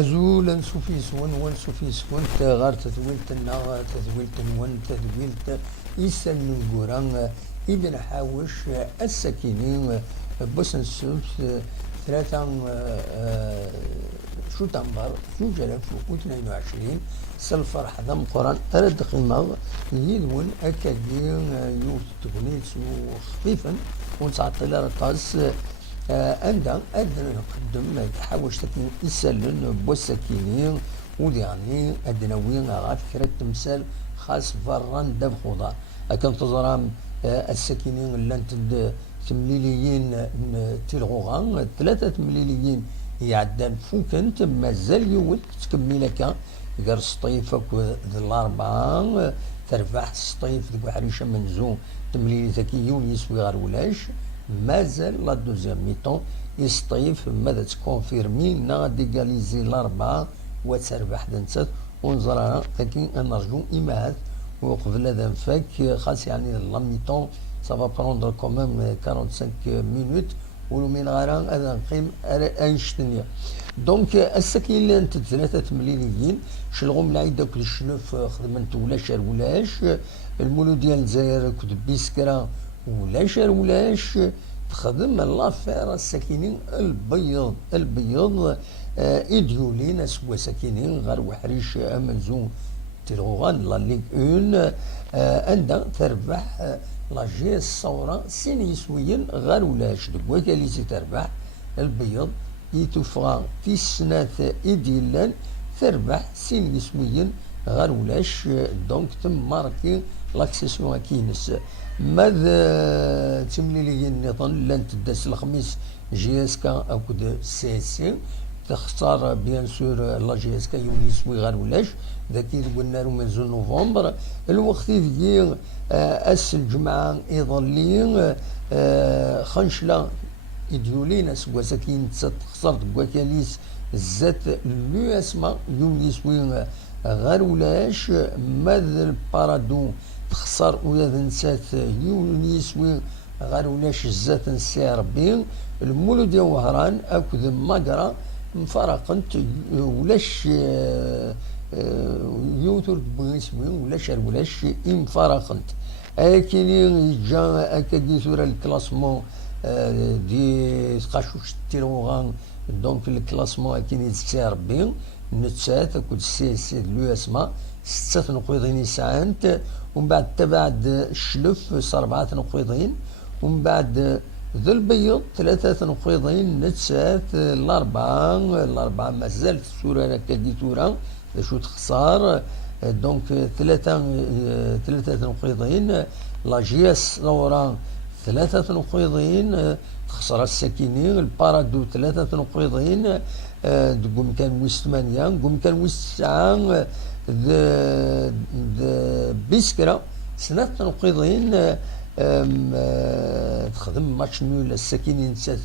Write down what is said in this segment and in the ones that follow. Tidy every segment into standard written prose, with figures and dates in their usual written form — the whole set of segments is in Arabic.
أزول نسوفيس ونسوفيس غار تذويلت النار تذويلت تذويلت إيسان نقوران إذن حاوش السكينين بس نسوس ثلاثة شو تنبر 2022 سالفرح ذا مقران أرد قيمة يدون أكاديم يوث تغنيت خفيفا ونسعطي لرقاس عندها أدنى نقدم تحاوش تكون يسلن بوسكينين وديعني أدنوين غاد كرة تمثال خاص فران دب خضار أكن تزرام السكينين اللي انت تمليليين تلغوغان 3 مليليين يعدان فوق انت مازال يولد تكملك غير سطيفك ذي الأربعة تربح سطيف ذي وحريشة منزوم تمليلي ذكيون يسوي غير ولاش مازال لا دوزيام ميطون يسطيف ماذا تكونفيرمي نا ديغاليزي الأربعة وتربح دنسات ونزرعها لكن نرجو إماهات وقبل هذا نفاك خاص يعني لا ميطون سافا بروندر كومام 45 مينوت ولو من غيرها هذا نقيم انشتنيا دونك السكين اللي انت 3 مليونيين شلغم العيد داك الشنف خدمت ولا شار ولاش المولود ديال الجزائر كتب بيسكرا ولا شار ولاش تخدم لافير السكينين البيض ايديولين سوا سكينين غير وحريش امازون تلغوغان لا ليغ اون عندها تربح لا جي الثورة سين يسويين غير ولاش دوك وكاليسي تربح البيض يتوفغا في السنة إديلان تربح سين يسويين غير ولاش دونك تم ماركي لاكسيسيون كينس ماذا تمليلي النظام لان تداس الخميس جي اس كا او كود سي سي تختار بيان سور لا جي اس كا يوم يسوي غير ولاش ذاكي قلنا له من نوفمبر الوقت ديال اس الجمعه يظلين خنشله ايديولين سوا ساكين تخسر كوكاليس زات لو اسما يوم يسوي غير ولاش ماذا البارادو تخسر ولا نسات يوم يسوي غير ولاش زات نسي ربي المولود ديال وهران اكد ماكرا مفارقنت ولاش يوتر بغيسمين ولا شار ولا شي مفارقنت اكيني جا اكادي ثورة الكلاسمون دي قاشوش تيروغان دونك الكلاسمون اكيني تسير بين نتسات كل سي لو اسما 6 نقيضين ساعات ومن بعد تبعد الشلف 4 نقيضين ومن بعد ذو البيض 3 نقيضين نتسات الأربعة مازالت الثورة اكادي ثورة شو تخسر دونك 3 نقيضين لا جياس دوران 3 نقيضين تخسر السكينين البارادو 3 نقيضين قوم كان ويس 8 قوم كان ويس 9 بيسكرا 2 نقيضين تخدم ماتش نول السكينين سات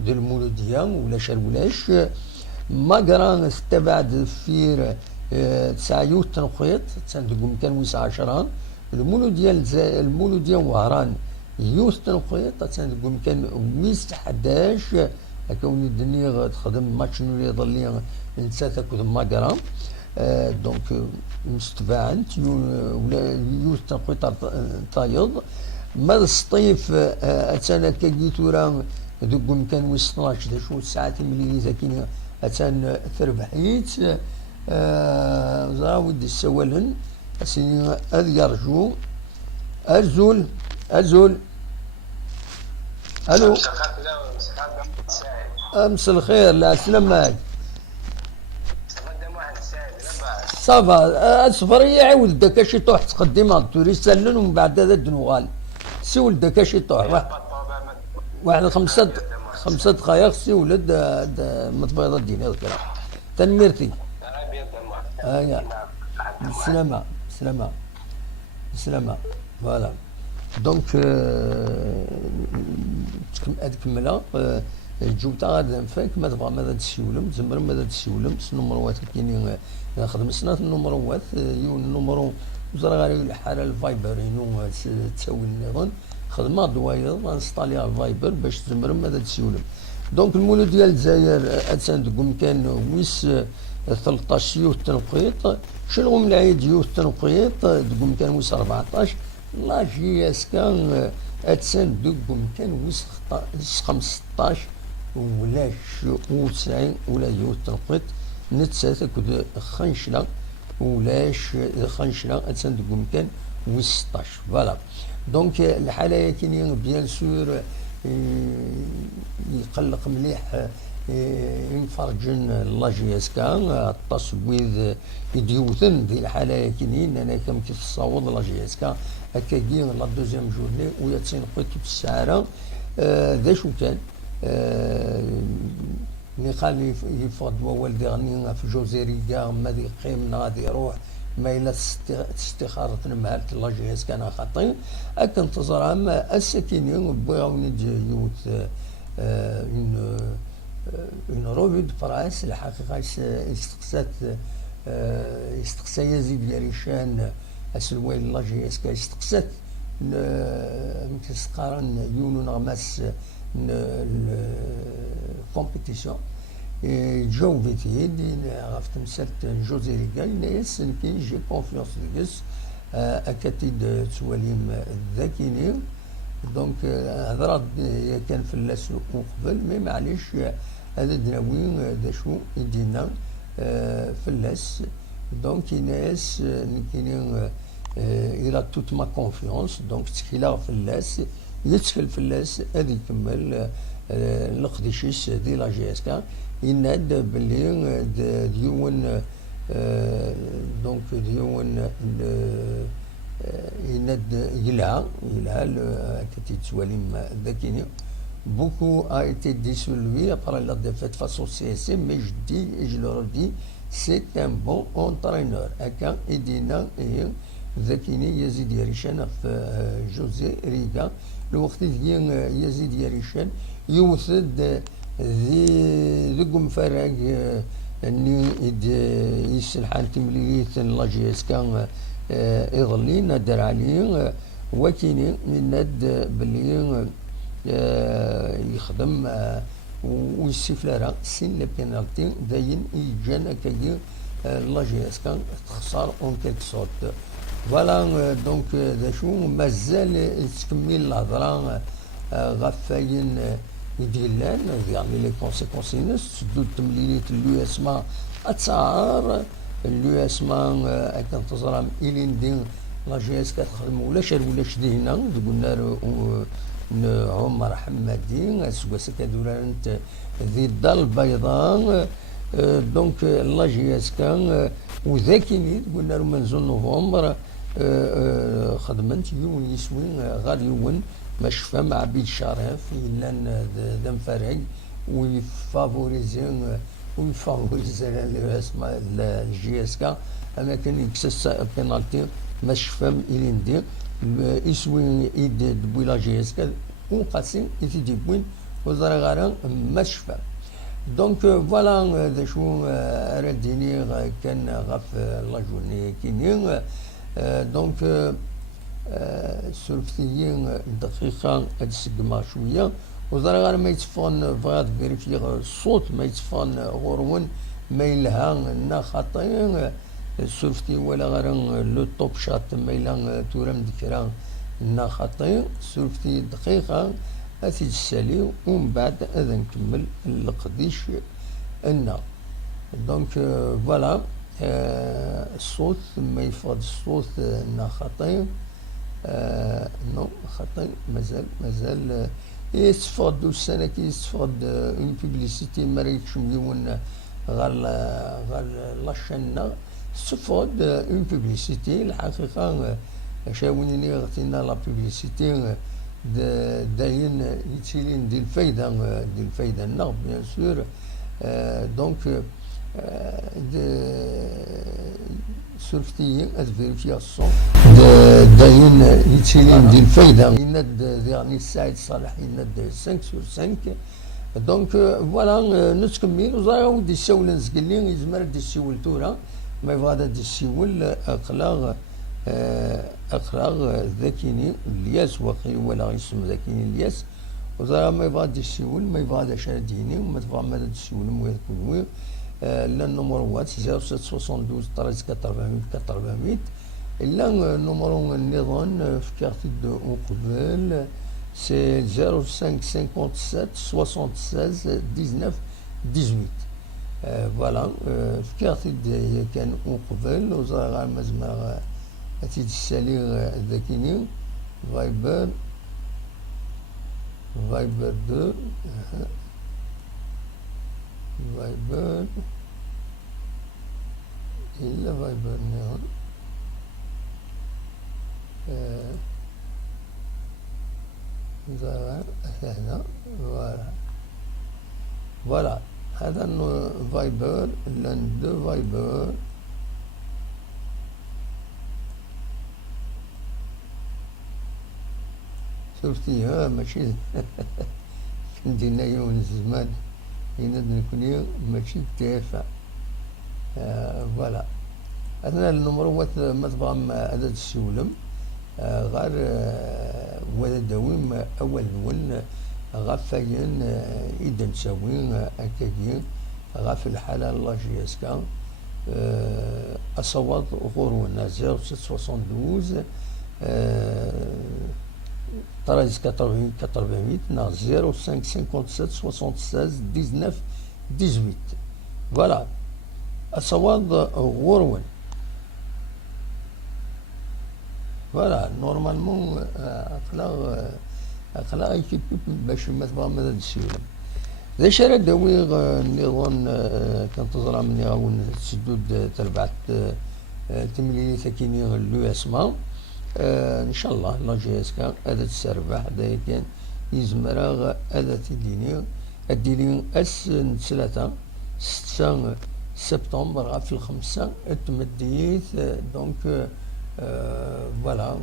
دو المولودية ولا شالولاش ماكرا تبعد فير 9 يوت تنقيط تندقوم كان ويس 10 المولود ديال وهران يوت تنقيط تندقوم كان ويس 11 كوني الدنيا تخدم ماتش نولي يضل نسات كود ماكرا دونك مستبعنت يوت تنقيط طايض ما الصيف اتانا كاكيتورا دوكم كان ويس 12 شو ساعات ملي ذاكين اتان تربحيت زاود السوالن سيني يرجو أزول الو امس الخير لا سلامك صافا السفرية عاود داك شي طوح تقدمها توري سلن ومن بعد هذا الدنوغال سول داك شي طوح واحد 5 دقائق سي ولد مطبيضة الدين هذا الكلام تنميرتي بالسلامة فوالا دونك تكملها الجوبتا غادي نفاك ما تبغى ماذا تسيولم تزمر ماذا تسيولم النمروات كاينين نخدم سنة النمروات يون النمرو وزرا غير الحالة الفايبر ينو تساوي النظام خدمة دوايض غنسطاليها الفايبر باش تزمر ماذا تسيولم دونك المولود ديال الجزائر اتسان تقوم كان ويس 13 يوث تنقيط شنو من العيد يوث تنقيط دقوم كان ويس 14 لا جي اس كان اتسان دقوم كان ويس 15 ولاش وتسعين ولا يوث تنقيط نتسات كد خنشلا ولاش خنشلا اتسان دقوم كان ويس 16 فوالا دونك الحالة كاين بيان سور يقلق مليح ينفرجن لا جي اس كان التصوير يديوثن دي الحالة كاينين انا كم كيف تصاوض لا جي اس كان هكا كاين لا دوزيام جورني ويا تسنقيت الساعة ذا شو كان اللي قال يفض والدي غني في جوزيريكا ما دي قيم غادي يروح ما إلا استخارة مهالة لا جي اس كان خاطين هكا انتظر اما الساكنين بغاو يوث اون روفي دو برايس الحقيقة استقسى يزيد يريشان اسلوين لا جي اس كا استقسات متسقارن يونو نغماس الكومبيتيسيون جو فيتي غاف تمثلت جوزي ريكال ناس كاين جي كونفيونس ديس اكاتيد تواليم ذاكيني دونك هضرات كان في اللاس قبل مي معليش هذا دراوين دا شو يدينا في اللاس دونك ناس كاينين الى توت ما كونفيونس دونك تكيلا في اللاس يتكل في اللاس هذا يكمل القديشيس دي لا جي اس كا يناد بلي ديون دونك ديون يناد يلها كتي تواليم ذاكيني beaucoup a été dissolu après la défaite face au CSC mais je dis et je le redis c'est un bon entraîneur أكا إدينا ذاكيني يزيد يريشان في جوزي ريغا الوقت ديال يزيد يريشان يوثد ذي مفرق اني يسلحان تمليليت لا جي اس كان يظلي نادر عليه وكيني ند بلي يخدم ويسيفلارا سين لي بينالتي داين يجان كاين لا جي اس كان تخسر اون كيلك سورت فوالا دونك ذا شو مازال تكمل الهضره غفاين يديلان يعني لي كونسيكونس نس تدو تمليليت اليو اس ما اتسعر اليو اس ما كان تزرم الين دين لا جي اس كتخدم ولاش دينا قلنا عمر حمادي سكواسا كدورانت ذي الدار البيضاء دونك لا جي اس كان وذاكيني قلنا له منزل نوفمبر خدمت يوم يسوين غادي يون مشفى مع عبيد الشريف لان ذا مفرق ويفافوريزي الجي اس كا اما كان يكسس بينالتي مشفى الى ندير يسوي ايد دبوي لا جي اس كا ونقاسي يتيجي بوين وزرا غارا مشفى دونك فوالا ذا شو رديني كان غاف لا جورني كينين دونك سولفتيين دقيقة تسقما شوية وزرا غير ما يتفون بغات فيريفي الصوت ما يتفون غرون ما يلها نا خاطين سولفتي ولا غير لو توب شات ما يلها تورم ذكرى نا خاطين سولفتي دقيقة أتي السالي ومن بعد هذا نكمل القديش النا دونك فوالا الصوت ما يفقد الصوت نا خاطين نو خاطر مازال يستفاد السنة كي يستفاد اون بوبليسيتي ما ريتش مليون غير لاشنا استفاد اون بوبليسيتي الحقيقة شاونيني غتينا لا بوبليسيتي داين يتسيلين ديال الفايدة نا بيان سور دونك سولفتي الفيريفياسيون داين يتسيلين ديال الفايدة يناد يعني السعيد صالح يناد 5 sur 5 دونك فوالا نتكمل وزرا ودي السول نزقلي يزمر دي السول تورا ما يبغى دي السول اقلاغ ذاكيني الياس واقي ولا اسم ذاكيني الياس وزرا ما يبغى دي السول ما يبغى شاديني وما تبغى ما دي السول مويا كلوي النمرو 0672 13 88 88. إلا النمرو النظام في كارتيد وقبل سي 05 57 76 19 18. فوالا في كارتيد كان وقبل وزرا غير مزمر أتيد السالي ذاكيني فايبر 2 فايبر إلا فايبر نيون هنا فوالا هذا فايبر لان 2 فايبر شفتي ماشي كندينا يوم الزمان يناد نكون ماشي تافه فوالا أنا النمروات ما تبغى عدد السولم غير ولا داوم أول غفاين إذا نساوين أكادين غف الحالة الله جيسكا أصوات غرونا 0672 13 88 88 نا 05 57 76 19 18. فوالا أصوات غرون. فوالا نورمالمون أخلاق يكتب باش ما تبغى ماذا تسيولم. ذا شرا داوي النظام كنتظر مني غاون تسدود تربعة تمليلي ثكيني غلو اسما ان شاء الله لا جي اس كا هذا تسربح هذا كان يزمرا هذا تديني الديني اس ثلاثة 6 سبتمبر في الخمسة تمديت دونك فوالا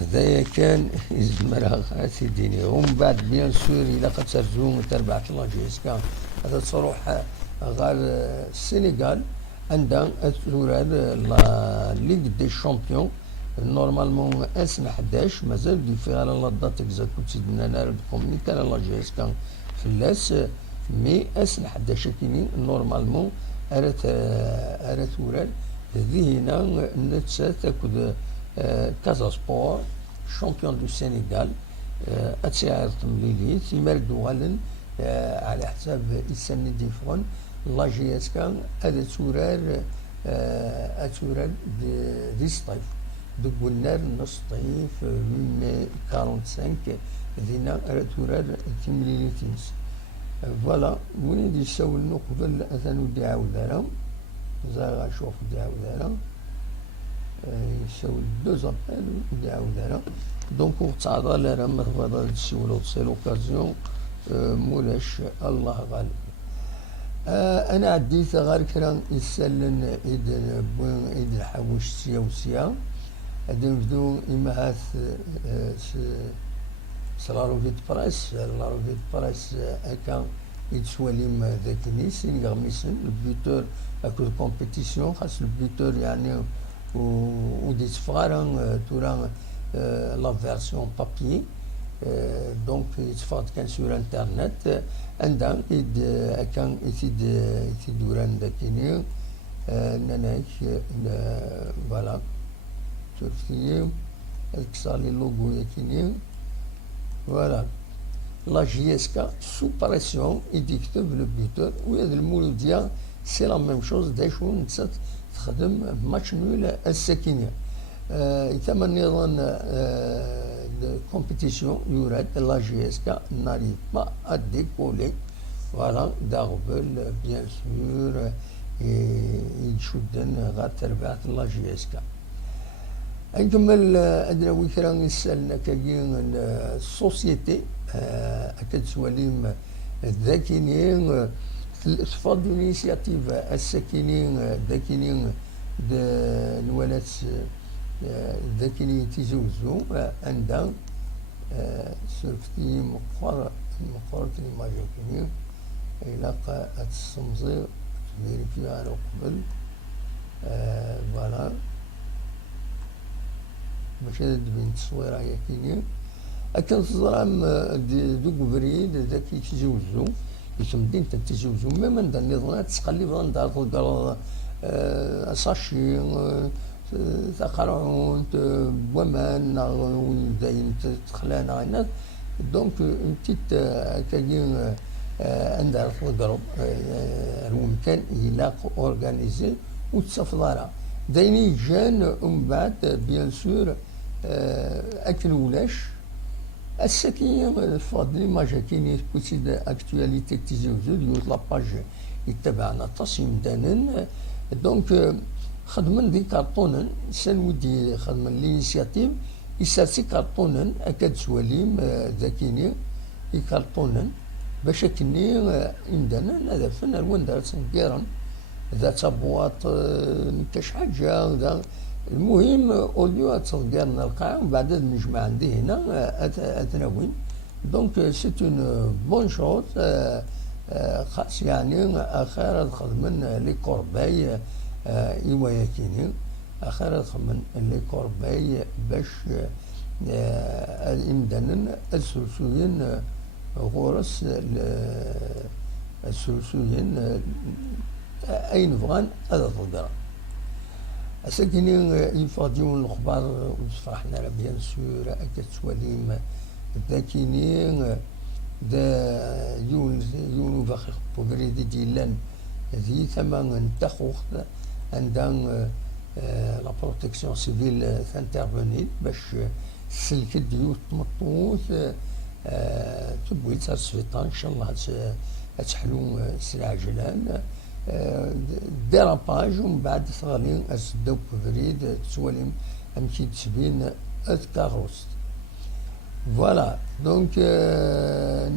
هذايا كان يزمرا سيديني ومن بعد بيان سور إلا قد ترجوم تربعة الله جيسكا هذا تروح غير السنغال عندها توراد لا ليغ دي شامبيون نورمالمون اسم 11 مازال دي فيها لا دات اكزاكت سيدنا نارد كومونيتي الله جيسكا فلاس مي اسم 11 كيني نورمالمون ارات توراد هذه هنا نتسا تاكد كازا سبور شامبيون دو السنغال اتسعر تمليليت يمرد غالن على حساب السن ديفون لا جي اس كان هذا تورار دي ستايف دو قلنا نص طيف من 45 دينا تورار تمليليتينس فوالا وين دي يساو النقبل اثنو دي عاودارا زاغا شوف دي عاودارا يساو دو زابيل ودي عاودارا دونك تعرض لها ما تبغى تسولو سي لوكازيون مولاش الله غالب. انا عديت غير كرا يسلن عيد الحوش سيا وسيا غادي نبدو امهات لا روفيت برايس لا روفيت برايس هكا يتسواليم ذاك نيس يغمسن البيوتور اكو كومبيتيسيون خاص البيوتور يعني ودي صفارا تورا لا فيرسيون بابي دونك يتفاض كان سور انترنت عندها كان يتدوران داكيني ناناك فوالا شفتي كسر لي لوغو ياكيني فوالا لا جي اس كا سو بريسيون يكتب لو بيوتور وهذا المولوديا سي لا ميم شوز داشو نتسات تخدم ماتش نول الساكنه يتم النظام compétition يورد لا جي اس كا n'arrive pas à décoller voilà d'Arbel bien sûr يشدن غير تربعة لا جي اس كا نكمل عندنا ويكرا نسالنا كاين السوسيتي اكاد سواليم الذاكينين تفضل الانيسياتيف الساكنين الذاكينين الولاد ذاكيني تيزوزو عندها سلفتي مقرة كلمة جاكيني إلا السمزير تفيريفي على قبل فوالا باش هاد بين التصويرة ياكيني أكن تزرام دوك بريد ذاك يتجوزو يتمدين تتجوزو ميم عند النظام تقلب عند تلقى ساشي تقرعون ومان داين تخلانا غينات دونك انتي كاين عندها تلقى الممكن يلاق اورغانيزي وتصفضارا دايني جان ومن بعد بيان سور اكل ولاش السكين الفاضلي ما جاكيني كوتي اكتواليتي تيزيوزو ديوت لاباج يتبعنا تصميم دانن دونك خدمن دي كارطونن سنودي خدمن لينيسياتيف يسارسي كارطونن اكاد سواليم ذاكيني يكارطونن باش كني عندنا هذا فن الوين دار سنكيرن ذات بواط كاش حاجه ذا المهم اوليو تصدقنا القاع ومن بعد نجمع عندي هنا اتناوين دونك سي اون بون شوز خاص يعني اخر خدمن لي كورباي ايوايا كيني اخر خدمن لي كورباي باش الامدانن السلسوين غورس السلسوين اين بغان هذا تقدر أسكني يفاضيون الأخبار وفرحنا لا بيان سور أكد سواليم ذاكيني دا يون فاخر بوغريدي ديلان ذي ثمان تخوخ عندها لا بروتيكسيون سيفيل تانترفوني باش سلك ديوت مطوث تبوي تسفيطان إن شاء الله تحلو سلع جلال ديراباج ومن بعد ثغالين أسدوك فريد تسواليم أمشي تسبين الكاروس فوالا دونك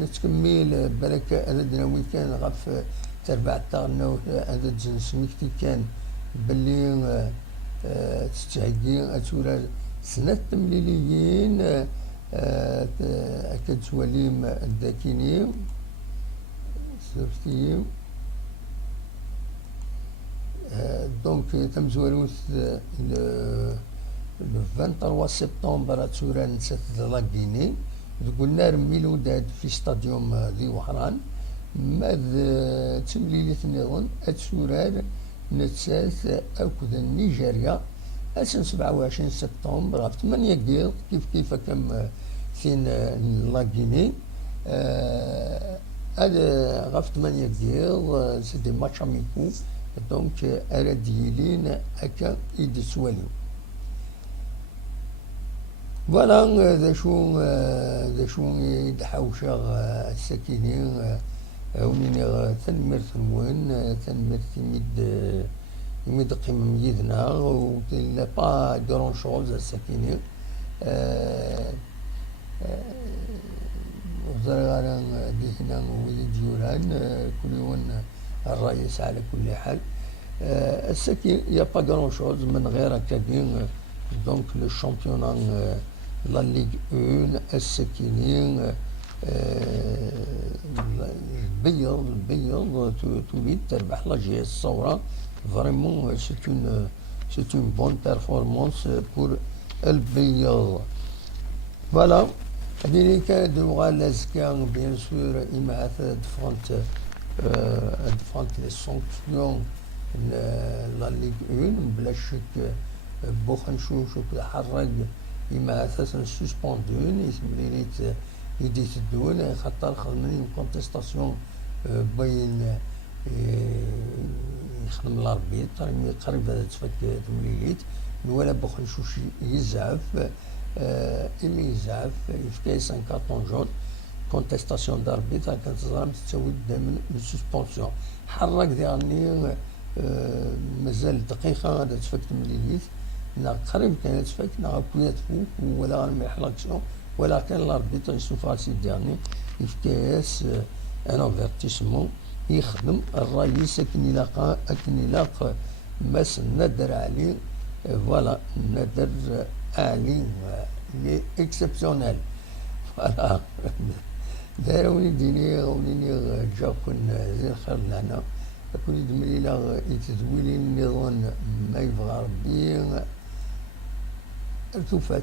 نتكمل بالك عددنا وين كان غف تربع تاعنا عدد سميكتي كان باللي تستعجين أتورا سنة تمليليين أكد سواليم الداكيني سوفتيم دونك تم زوروث le 23 سبتمبر تورا نسات لاكيني قلنا ميلودات في ستاديوم ذي وحران ماذ تمليلة نظن أتسورار نتسات أكد نيجيريا أسن 27 سبتمبر غف 8 كيل كيف كم فين لاكيني هذا غف 8 كيل سيدي ماتش اميكو دونك أرديلين أكا إيد سواليو فوالا ذا شو يدحوشا الساكنين ونيني تنمرت نوين تنمرت يمد قيمة ميدنا و لا با غران شوز الساكنين وزرغانا ديهنا وولي ديوران كل يوم الرئيس على كل حال الساكن يا با غران شوز من غير كابين دونك لو شامبيونا لا ليغ 1 الساكنين البيض تريد تربح لا جي اس الثورة فريمون سي اون بون بيرفورمانس بور البيض فوالا هذه كانت اللغة لازكا بيان سور إما دفونت لي سانكسيون لا ليغ 1 بلا شك بوخنشوش وكالحرق إما أساسا سوسبوندون يسمى يديت الدول خاطر خدمني كونتيستاسيون بين يخدم الاربيتر قريب هذا تفك تمليليت ولا بوخنشوش يزعف إما يزعف يفكاي 5 كارطون جون كونتيستاسيون داربيتر كانت تزرم تساوي دائما سوسبونسيون حرك ديالني مازال دقيقة هذا تفك تمليليت قريب كانت تفك كويا تفوق ولا ما يحركش ولكن الاربيتر يشوف سي ديرني يفكاس ان افيرتيسمون يخدم الرئيس اكن يلاق ماس ندر عليه فوالا ندر عليه لي اكسبسيونيل فوالا داروني ديني ونيني جاكن زين خير لهنا كل دمليلا يتزويلي النظام ما يبغى ربي التوفات